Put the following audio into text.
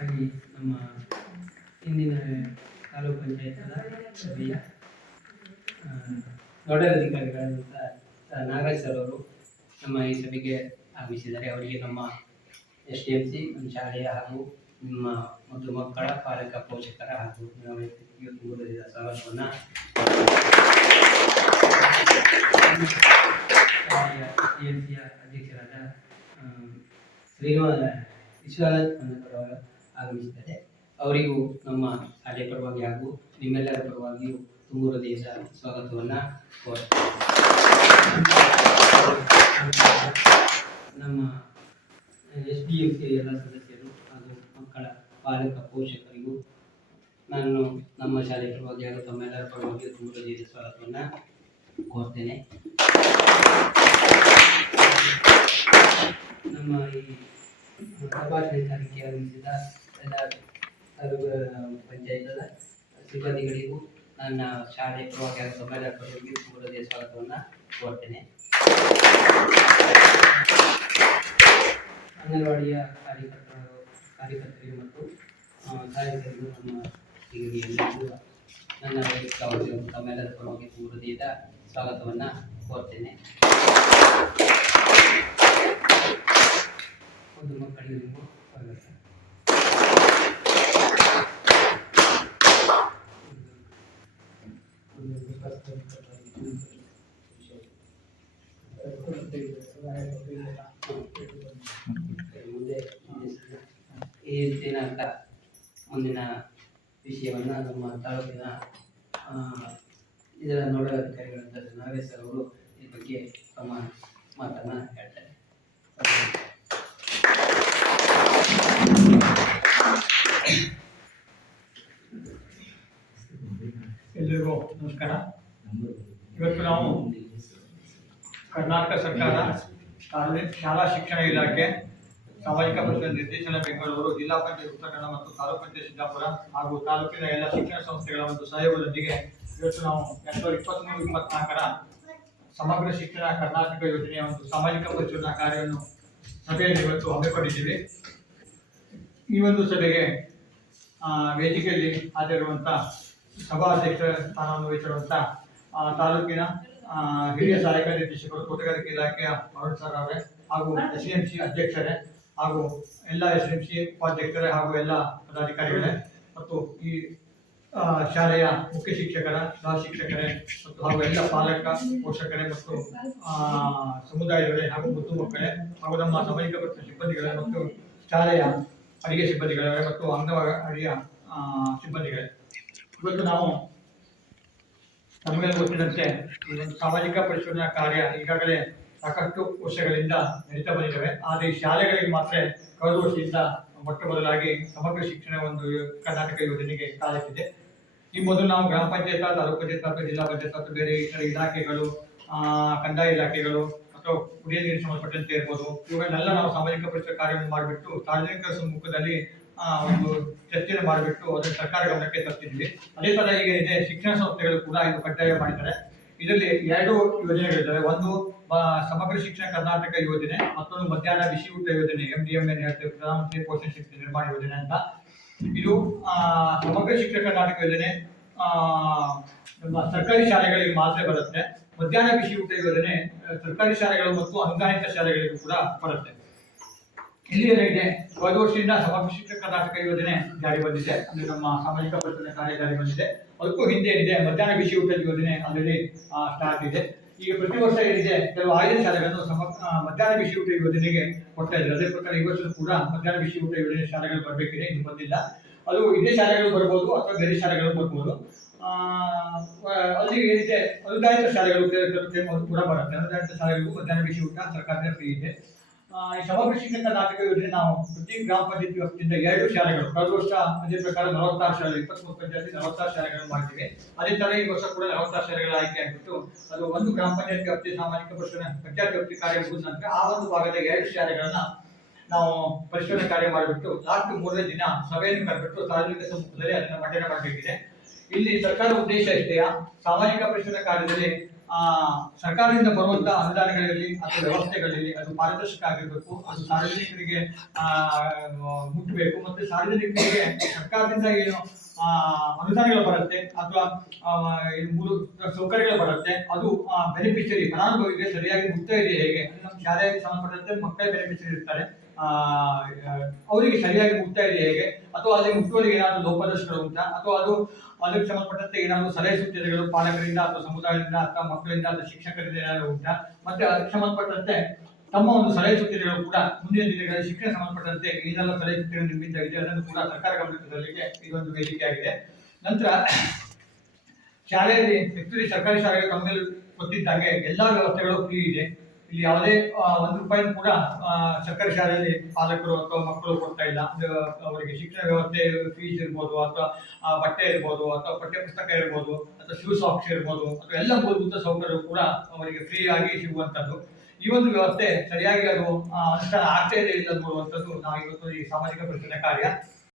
ಹಾಗೆ ನಮ್ಮ ಇಂದಿನ ತಾಲೂಕು ಪಂಚಾಯತ್ನ ಸಭೆಯ ನೋಡಲ್ ಅಧಿಕಾರಿಗಳಾದಂಥ ನಾಗರಾಜ್ ಸರ್ ಅವರು ನಮ್ಮ ಈ ಸಭೆಗೆ ಆಗಮಿಸಿದ್ದಾರೆ. ಅವರಿಗೆ ನಮ್ಮ SDMC ನಮ್ಮ ಶಾಲೆಯ ಹಾಗೂ ನಿಮ್ಮ ಮತ್ತು ಮಕ್ಕಳ ಪಾಲಕ ಪೋಷಕರ ಹಾಗೂ ಮೂಲದಿಂದ ಸ್ವಾಗತವನ್ನು ಶಾಲೆಯ SDMCಯ ಅಧ್ಯಕ್ಷರಾದ ವಿಶ್ವನಾಥ್ ಆಗಮಿಸಿದ್ದಾರೆ. ಅವರಿಗೂ ನಮ್ಮ ಶಾಲೆಯ ಪರವಾಗಿ ಹಾಗೂ ನಿಮ್ಮೆಲ್ಲರ ಪರವಾಗಿಯೂ ತುಂಬ ಹೃದಯದ ಸ್ವಾಗತವನ್ನು ಕೋರುತ್ತೇನೆ. ನಮ್ಮ SDMC ಎಲ್ಲ ಸದಸ್ಯರು ಹಾಗೂ ಮಕ್ಕಳ ಪಾಲಕ ಪೋಷಕರಿಗೂ ನಾನು ನಮ್ಮ ಶಾಲೆಯ ಪರವಾಗಿ ಹಾಗೂ ತಮ್ಮೆಲ್ಲರ ಪರವಾಗಿಯೂ ತುಂಬ ಹೃದಯದ ಸ್ವಾಗತವನ್ನು ಕೋರ್ತೇನೆ. ನಮ್ಮ ಈ ತಪಾಸಣೆ ಕಾರ್ಯಕ್ಕೆ ಆಗಮಿಸಿದ ಎಲ್ಲ ಪಂಚಾಯತದ ಸಿಬ್ಬಂದಿಗಳಿಗೂ ನನ್ನ ಶಾಲೆ ಪರವಾಗಿ ಹಾಗೂ ತಮ್ಮೆಲ್ಲರ ಪರವಾಗಿಯೂ ತುಂಬ ಹೃದಯದ ಸ್ವಾಗತವನ್ನು ಕೋರ್ತೇನೆ. ಅಂಗನವಾಡಿಯ ಕಾರ್ಯಕರ್ತರಿಗೂ ಮತ್ತು ಸಹಾಯಕರಿಗೂ ನಮ್ಮ ಎಲ್ಲರಿಗೂ ನನ್ನ ವೈಯಕ್ತಿಕ ತಮ್ಮೆಲ್ಲರ ಪರವಾಗಿ ತುಂಬ ಹೃದಯದ ಸ್ವಾಗತವನ್ನು ಕೋರ್ತೇನೆ. ಒಂದು ಮಕ್ಕಳಿಗೂ ಸ್ವಾಗತ. ಈ ದಿನಾಂಕ ಮುಂದಿನ ವಿಷಯವನ್ನು ನಮ್ಮ ತಾಲೂಕಿನ ಇದರ ನೋಡಲ್ ಅಧಿಕಾರಿಗಳಂತ ನಾಗೇಶ್ ಸರ್ ಅವರು ಈ ಬಗ್ಗೆ ತಮ್ಮ ಮಾತನ್ನು ಹೇಳ್ತಾರೆ. ಎಲ್ಲರಿಗೂ ನಮಸ್ಕಾರ. ಇವತ್ತು ನಾವು ಕರ್ನಾಟಕ ಸರ್ಕಾರ ಶಾಲಾ ಶಿಕ್ಷಣ ಇಲಾಖೆ ಸಾಮಾಜಿಕ ಭದ್ರತಾ ನಿರ್ದೇಶನ ಬೆಂಗಳೂರು, ಜಿಲ್ಲಾ ಪಂಚಾಯತ್ ಉತ್ತರ ಕನ್ನಡ ಮತ್ತು ತಾಲೂಕು ಪಂಚಾಯತ್ ಸಿದ್ದಾಪುರ ಹಾಗೂ ತಾಲೂಕಿನ ಎಲ್ಲ ಶಿಕ್ಷಣ ಸಂಸ್ಥೆಗಳ ಒಂದು ಸಹಯೋಗದೊಂದಿಗೆ ಇವತ್ತು ನಾವು 2023-24 ಸಮಗ್ರ ಶಿಕ್ಷಣ ಕರ್ನಾಟಕ ಯೋಜನೆಯ ಒಂದು ಸಾಮಾಜಿಕ ಪರಿಶೋಧನಾ ಕಾರ್ಯವನ್ನು ಸಭೆಯಲ್ಲಿ ಇವತ್ತು ಹಮ್ಮಿಕೊಂಡಿದ್ದೀವಿ. ಈ ಒಂದು ಸಭೆಗೆ ವೇದಿಕೆಯಲ್ಲಿ ಹಾಜರಿರುವಂಥ ಸಭಾಧ್ಯಕ್ಷರ ಸ್ಥಾನವನ್ನು ವಹಿಸಿರುವಂಥ ತಾಲೂಕಿನ ಹಿರಿಯ ಸಹಾಯಕ ನಿರ್ದೇಶಕರು, ತೋಟಗಾರಿಕೆ ಇಲಾಖೆಯ ಅರುಣ್ ಸರ್ ಅವರೇ ಹಾಗೂ SDMC ಅಧ್ಯಕ್ಷರೇ ಹಾಗೂ ಎಲ್ಲ SDMC ಉಪಾಧ್ಯಕ್ಷರೇ ಹಾಗೂ ಎಲ್ಲ ಪದಾಧಿಕಾರಿಗಳೇ ಮತ್ತು ಈ ಶಾಲೆಯ ಮುಖ್ಯ ಶಿಕ್ಷಕರ, ಸಹ ಶಿಕ್ಷಕರೇ ಮತ್ತು ಹಾಗೂ ಎಲ್ಲ ಪಾಲಕ ಪೋಷಕರೇ ಮತ್ತು ಸಮುದಾಯದವರೇ ಹಾಗೂ ಮುದ್ದು ಮಕ್ಕಳೇ ಹಾಗೂ ನಮ್ಮ ಸಾಮಾಜಿಕ ಭದ್ರತಾ ಸಿಬ್ಬಂದಿಗಳೇ ಮತ್ತು ಶಾಲೆಯ ಅಡಿಗೆ ಸಿಬ್ಬಂದಿಗಳೇ ಮತ್ತು ಅಂಗನವಾಡಿಯ ಸಿಬ್ಬಂದಿಗಳೇ, ಇವತ್ತು ನಾವು ನಮಗೆಲ್ಲ ಗೊತ್ತಿದಂತೆ ಈ ಒಂದು ಸಾಮಾಜಿಕ ಪರಿಶೋಧನಾ ಕಾರ್ಯ ಈಗಾಗಲೇ ಸಾಕಷ್ಟು ವರ್ಷಗಳಿಂದ ನಡೀತಾ ಬಂದಿದ್ದಾವೆ. ಆದರೆ ಈ ಶಾಲೆಗಳಿಗೆ ಮಾತ್ರ ಕಳೆದ ವರ್ಷದಿಂದ ಮೊಟ್ಟ ಮೊದಲಾಗಿ ಸಮಗ್ರ ಶಿಕ್ಷಣ ಒಂದು ಕರ್ನಾಟಕ ಯೋಜನೆಗೆ ಕಾಲಿಟ್ಟಿದೆ. ಈ ಮೊದಲು ನಾವು ಗ್ರಾಮ ಪಂಚಾಯತ್, ತಾಲೂಕು ಪಂಚಾಯತ್ ಅಥವಾ ಜಿಲ್ಲಾ ಪಂಚಾಯತ್ ಅಥವಾ ಬೇರೆ ಇತರ ಇಲಾಖೆಗಳು, ಕಂದಾಯ ಇಲಾಖೆಗಳು ಅಥವಾ ಕುಡಿಯ ನೀರಿಗೆ ಸಂಬಂಧಪಟ್ಟಂತೆ ಇರ್ಬೋದು, ಇವುಗಳನ್ನೆಲ್ಲ ನಾವು ಸಾಮಾಜಿಕ ಪರಿಸರ ಕಾರ್ಯವನ್ನು ಮಾಡಿಬಿಟ್ಟು ಸಾರ್ವಜನಿಕರ ಸಮ್ಮುಖದಲ್ಲಿ ಒಂದು ಚರ್ಚೆಯನ್ನು ಮಾಡಿಬಿಟ್ಟು ಅದನ್ನು ಸರ್ಕಾರ ಗಮನಕ್ಕೆ ತರ್ತಿದ್ವಿ. ಅದೇ ತರ ಈಗ ಇದೆ ಶಿಕ್ಷಣ ಸಂಸ್ಥೆಗಳು ಕೂಡ ಇದು ಕಡ್ಡಾಯ ಮಾಡಿದ್ದಾರೆ. ಇದರಲ್ಲಿ 2 ಯೋಜನೆಗಳಿದ್ದಾವೆ. ಒಂದು ಸಮಗ್ರ ಶಿಕ್ಷಣ ಕರ್ನಾಟಕ ಯೋಜನೆ, ಮತ್ತೊಂದು ಮಧ್ಯಾಹ್ನ ಬಿಸಿ ಊಟ ಯೋಜನೆ, MDMA ಹೇಳ್ತೇವೆ, ಪ್ರಧಾನಮಂತ್ರಿ ಪೋಷಣ ಶಕ್ತಿ ನಿರ್ಮಾಣ ಯೋಜನೆ ಅಂತ. ಇದು ಸಮಗ್ರ ಶಿಕ್ಷಣ ಕರ್ನಾಟಕ ಯೋಜನೆ ನಮ್ಮ ಸರ್ಕಾರಿ ಶಾಲೆಗಳಿಗೆ ಮಾತ್ರ ಬರುತ್ತೆ. ಮಧ್ಯಾಹ್ನ ಬಿಸಿ ಊಟ ಯೋಜನೆ ಸರ್ಕಾರಿ ಶಾಲೆಗಳು ಮತ್ತು ಅನುದಾನಿತ ಶಾಲೆಗಳಿಗೂ ಕೂಡ ಬರುತ್ತೆ. ಇಲ್ಲಿ ಏನಿದೆ, ಹೋದ ವರ್ಷದಿಂದ ಸಮಗ್ರ ಶಿಕ್ಷಣ ಕರ್ನಾಟಕ ಯೋಜನೆ ಜಾರಿ ಬಂದಿದೆ, ಅಂದ್ರೆ ನಮ್ಮ ಸಾಮಾಜಿಕ ಪರಿಶೋಧನೆ ಕಾರ್ಯ ಜಾರಿ ಬಂದಿದೆ. ಅದಕ್ಕೂ ಹಿಂದೆ ಏನಿದೆ ಮಧ್ಯಾಹ್ನ ಬಿಸಿ ಊಟದ ಯೋಜನೆ ಆಲ್ರೆಡಿ ಸ್ಟಾರ್ಟ್ ಇದೆ. ಈಗ ಪ್ರತಿ ವರ್ಷ ಏನಿದೆ ಕೆಲವು ಆಯ್ದ ಶಾಲೆಗಳನ್ನು ಮಧ್ಯಾಹ್ನ ಬಿಸಿ ಊಟ ಯೋಜನೆಗೆ ಕೊಡ್ತಾ ಇದ್ದಾರೆ. ಅದೇ ಪ್ರಕಾರ ಈ ವರ್ಷ ಕೂಡ ಮಧ್ಯಾಹ್ನ ಬಿಸಿ ಊಟ ಯೋಜನೆ ಶಾಲೆಗಳು ಬರಬೇಕಿದೆ, ಇನ್ನು ಬಂದಿಲ್ಲ. ಅದು ಇದೇ ಶಾಲೆಗಳು ಬರ್ಬೋದು ಅಥವಾ ಬೇರೆ ಶಾಲೆಗಳು ಬರ್ಬೋದು. ಅಲ್ಲಿ ಏನಿದೆ ಅನುದಾನಿತ ಶಾಲೆಗಳು ಕೂಡ ಬರುತ್ತೆ. ಅನುದಾನಿತ ಶಾಲೆಗಳಿಗೂ ಮಧ್ಯಾಹ್ನ ಬಿಸಿ ಊಟ ಸರ್ಕಾರದಿಂದ ಫ್ರೀ ಇದೆ. ಈ ಸಮಗ್ರ ಶಿಕ್ಷಣ ಕರ್ನಾಟಕ ಯೋಜನೆ ನಾವು ಪ್ರತಿ ಗ್ರಾಮ ಪಂಚಾಯತ್ ವ್ಯಾಪ್ತಿಯಿಂದ 2 ಶಾಲೆಗಳು, ಕಳೆದ ವರ್ಷ ಅದೇ ಪ್ರಕಾರ 46 ಶಾಲೆ, 23 ಪಂಚಾಯತ್ 46 ಶಾಲೆಗಳನ್ನು ಮಾಡ್ತೀವಿ. ಅದೇ ತರ ಈ ವರ್ಷ ಕೂಡ 46 ಶಾಲೆಗಳ ಆಯ್ಕೆ ಆಗಿಬಿಟ್ಟು ಅದು ಒಂದು ಗ್ರಾಮ ಪಂಚಾಯತ್ ವ್ಯಾಪ್ತಿ ಸಾಮಾಜಿಕ ಪರಿಶೋಧನೆ ಪಂಚಾಯತ್ ವ್ಯಾಪ್ತಿ ಕಾರ್ಯ ಮುಗಿದ ನಂತರ ಆ ಒಂದು ಭಾಗದ 2 ಶಾಲೆಗಳನ್ನ ನಾವು ಪರಿಶೋಧನೆ ಕಾರ್ಯ ಮಾಡಿಬಿಟ್ಟು ಲಾಸ್ಟ್ 3ನೇ ದಿನ ಸಭೆಯನ್ನು ಕರೆಬಿಟ್ಟು ಸಾರ್ವಜನಿಕ ಸಮ್ಮುಖದಲ್ಲಿ ಅದನ್ನು ಮಂಡನೆ ಮಾಡಬೇಕಿದೆ. ಇಲ್ಲಿ ಸರ್ಕಾರದ ಉದ್ದೇಶ ಇಷ್ಟೇ, ಸಾಮಾಜಿಕ ಪರಿಶೋಧನಾ ಕಾರ್ಯದಲ್ಲಿ ಸರ್ಕಾರದಿಂದ ಬರುವಂತಹ ಅನುದಾನಗಳಿರಲಿ ಅಥವಾ ವ್ಯವಸ್ಥೆಗಳಿರಲಿ ಅದು ಪಾರದರ್ಶಕ ಆಗಿರಬೇಕು, ಅದು ಸಾರ್ವಜನಿಕರಿಗೆ ಮುಟ್ಟಬೇಕು. ಮತ್ತು ಸಾರ್ವಜನಿಕರಿಗೆ ಸರ್ಕಾರದಿಂದ ಏನು ಅನುದಾನಗಳು ಬರುತ್ತೆ ಅಥವಾ ಮೂಲ ಸೌಕರ್ಯಗಳು ಬರುತ್ತೆ, ಅದು ಬೆನಿಫಿಷರಿ ಫಲಾನುಭವಿಗೆ ಸರಿಯಾಗಿ ಮುಟ್ತಾ ಇದೆ ಹೇಗೆ, ನಮ್ಮ ಶಾಲೆಗೆ ಸಂಬಂಧಪಟ್ಟಂತೆ ಮಕ್ಕಳ ಬೆನಿಫಿಷರಿ ಇರ್ತಾರೆ, ಅವರಿಗೆ ಸರಿಯಾಗಿ ಮುಟ್ತಾ ಇದೆ ಹೇಗೆ, ಅಥವಾ ಅದಕ್ಕೆ ಮುಟ್ಟುವವರಿಗೆ ಏನಾದರೂ ಲೋಪದೋಷಗಳು ಉಂಟಾ, ಅಥವಾ ಅದಕ್ಕೆ ಸಂಬಂಧಪಟ್ಟಂತೆ ಏನಾದರೂ ಸಲಹೆ ಸೂಚನೆಗಳು ಪಾಲಕರಿಂದ ಅಥವಾ ಸಮುದಾಯದಿಂದ ಅಥವಾ ಮಕ್ಕಳಿಂದ ಅಥವಾ ಶಿಕ್ಷಕರಿಂದ ಏನಾದರೂ ಉಂಟಾ, ಮತ್ತೆ ಅದಕ್ಕೆ ಸಂಬಂಧಪಟ್ಟಂತೆ ತಮ್ಮ ಒಂದು ಸಲಹೆ ಸೂಚನೆಗಳು ಕೂಡ ಮುಂದಿನ ದಿನಗಳಲ್ಲಿ ಶಿಕ್ಷಣ ಸಂಬಂಧಪಟ್ಟಂತೆ ಏನೆಲ್ಲ ಸಲಹೆ ಸೂಚನೆಗಳು ನಿರ್ಮಿಸಲಾಗಿದೆ ಅದನ್ನು ಕೂಡ ಸರ್ಕಾರ ಗಮನಕ್ಕೆ ತರಲಿಕ್ಕೆ ಇದೊಂದು ವೇದಿಕೆ ಆಗಿದೆ. ನಂತರ ಶಾಲೆಯಲ್ಲಿ ಹೆಚ್ಚುವರಿ ಸರ್ಕಾರಿ ಶಾಲೆಗೆ ತಮಗೆ ಗೊತ್ತಿದ್ದಾಗೆ ಎಲ್ಲಾ ವ್ಯವಸ್ಥೆಗಳು ಫ್ರೀ ಇದೆ. ಇಲ್ಲಿ ಯಾವುದೇ ₹1 ಕೂಡ ಸರ್ಕಾರಿ ಶಾಲೆಯಲ್ಲಿ ಪಾಲಕರು ಅಥವಾ ಮಕ್ಕಳು ಕೊಡ್ತಾ ಇಲ್ಲ. ಅವರಿಗೆ ಶಿಕ್ಷಣ ವ್ಯವಸ್ಥೆ ಫೀಸ್ ಇರ್ಬೋದು, ಅಥವಾ ಬಟ್ಟೆ ಇರ್ಬೋದು, ಅಥವಾ ಪಠ್ಯ ಪುಸ್ತಕ ಇರ್ಬೋದು, ಅಥವಾ ಶೂ ಸಾಕ್ಸ್ ಇರ್ಬೋದು, ಅಥವಾ ಎಲ್ಲ ಮೂಲಭೂತ ಸೌಕರ್ಯಗಳು ಕೂಡ ಅವರಿಗೆ ಫ್ರೀ ಆಗಿ ಸಿಗುವಂಥದ್ದು. ಈ ಒಂದು ವ್ಯವಸ್ಥೆ ಸರಿಯಾಗಿ ಅದು ಅನುಷ್ಠಾನ ಆಗ್ತಾ ಇದೆ ಇಲ್ಲ ನೋಡುವಂಥದ್ದು ನಾವು ಇವತ್ತು ಈ ಸಾಮಾಜಿಕ ಪರಿಶೀಲನೆ ಕಾರ್ಯ.